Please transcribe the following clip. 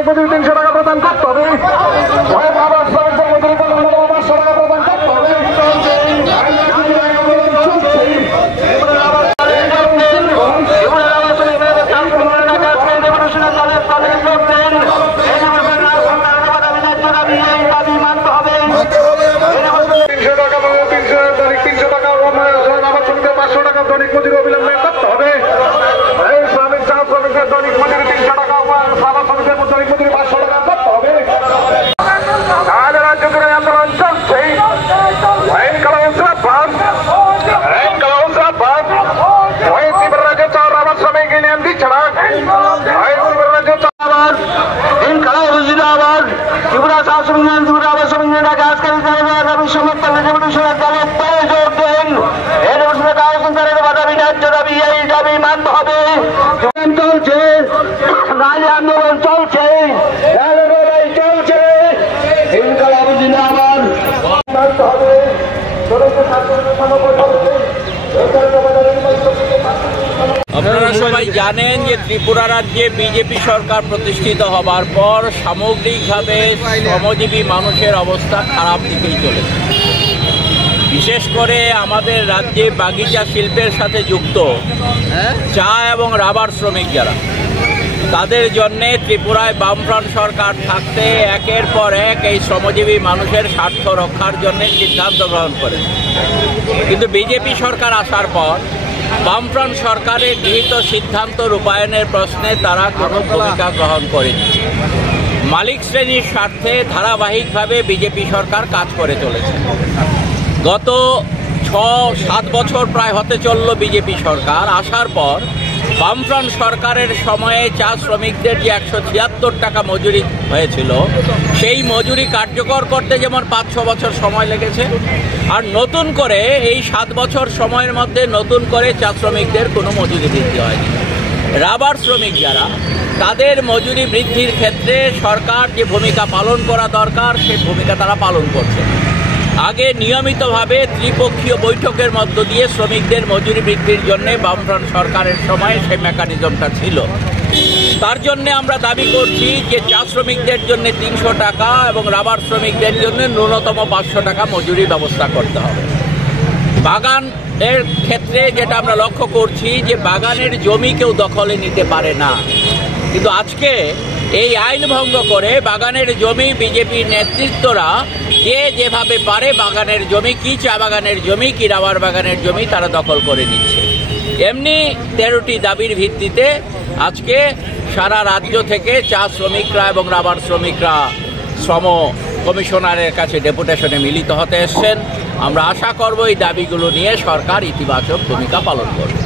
দৈনিক মজুরি 300 টাকা প্রদান করতে হবে। রাবার শ্রমিকদের মজুরি 500 টাকা প্রদান করতে হবে। দৈনিক মজুরি অবিলম্বে করতে হবে। এই শ্রমিক শ্রমিকদের দৈনিক মজুরি 300 টাকা, সারা শ্রমিকদের দৈনিক মজুরি 500 টাকা করতে হবে। রাজ্য জুড়ে আন্দোলন চলছে। আইন কানুন বাদ, আইন কানুন বাদ। ওই তীব্র রাজ্য চাও রাবার শ্রমিক ইউনিয়ন দিচ্ছে না। ওই তীব্র রাজ্য চাও আবার আইন কানুন জিন্দাবাদ। ত্রিপুরা চাও শ্রমিক ইউনিয়ন, ত্রিপুরা আবার শ্রমিক ইউনিয়ন আজকের আগামী সমর্থন রেভলিউশনের দলের প্রয়োজন দেন। দাবি মানতে হবে। চলছে রাজ আন্দোলন চলছে, চলছে। মানতে হবে। আপনারা সবাই জানেন যে ত্রিপুরা রাজ্যে বিজেপি সরকার প্রতিষ্ঠিত হবার পর সামগ্রিকভাবে শ্রমজীবী মানুষের অবস্থা খারাপ দিকেই চলেছে। বিশেষ করে আমাদের রাজ্যে বাগিচা শিল্পের সাথে যুক্ত চা এবং রাবার শ্রমিক যারা, তাদের জন্যে ত্রিপুরায় বামফ্রন্ট সরকার থাকতে একের পর এক এই শ্রমজীবী মানুষের স্বার্থ রক্ষার জন্য সিদ্ধান্ত গ্রহণ করে। কিন্তু বিজেপি সরকার আসার পর বামফ্রন্ট সরকারের গৃহীত সিদ্ধান্ত রূপায়ণের প্রশ্নে তারা কোনো ভূমিকা গ্রহণ করেনি। মালিক শ্রেণীর স্বার্থে ধারাবাহিকভাবে বিজেপি সরকার কাজ করে চলেছে। গত 6-7 বছর প্রায় হতে চলল বিজেপি সরকার আসার পর বামফ্রন্ট সরকারের সময়ে চা শ্রমিকদের যে 176 টাকা মজুরি হয়েছিল, সেই মজুরি কার্যকর করতে যেমন 5-6 বছর সময় লেগেছে, আর নতুন করে এই 7 বছর সময়ের মধ্যে নতুন করে চা শ্রমিকদের কোনো মজুরি বৃদ্ধি হয়নি। রাবার শ্রমিক যারা, তাদের মজুরি বৃদ্ধির ক্ষেত্রে সরকার যে ভূমিকা পালন করা দরকার সেই ভূমিকা তারা পালন করছে। আগে নিয়মিতভাবে ত্রিপক্ষীয় বৈঠকের মধ্য দিয়ে শ্রমিকদের মজুরি বৃদ্ধির জন্য বামফ্রন্ট সরকারের সময় সেই মেকানিজমটা ছিল। তার জন্য আমরা দাবি করছি যে চা শ্রমিকদের জন্য 300 টাকা এবং রাবার শ্রমিকদের জন্য ন্যূনতম 500 টাকা মজুরি ব্যবস্থা করতে হবে। বাগানের ক্ষেত্রে যেটা আমরা লক্ষ্য করছি যে বাগানের জমি কেউ দখলে নিতে পারে না, কিন্তু আজকে এই আইন ভঙ্গ করে বাগানের জমি বিজেপির নেতৃত্বরা যে যেভাবে পারে বাগানের জমি, কি চা বাগানের জমি কি রাবার বাগানের জমি তারা দখল করে নিচ্ছে। এমনি 13টি দাবির ভিত্তিতে আজকে সারা রাজ্য থেকে চা শ্রমিকরা এবং রাবার শ্রমিকরা শ্রম কমিশনারের কাছে ডেপুটেশনে মিলিত হতে এসছেন। আমরা আশা করব এই দাবিগুলো নিয়ে সরকার ইতিবাচক ভূমিকা পালন করবে।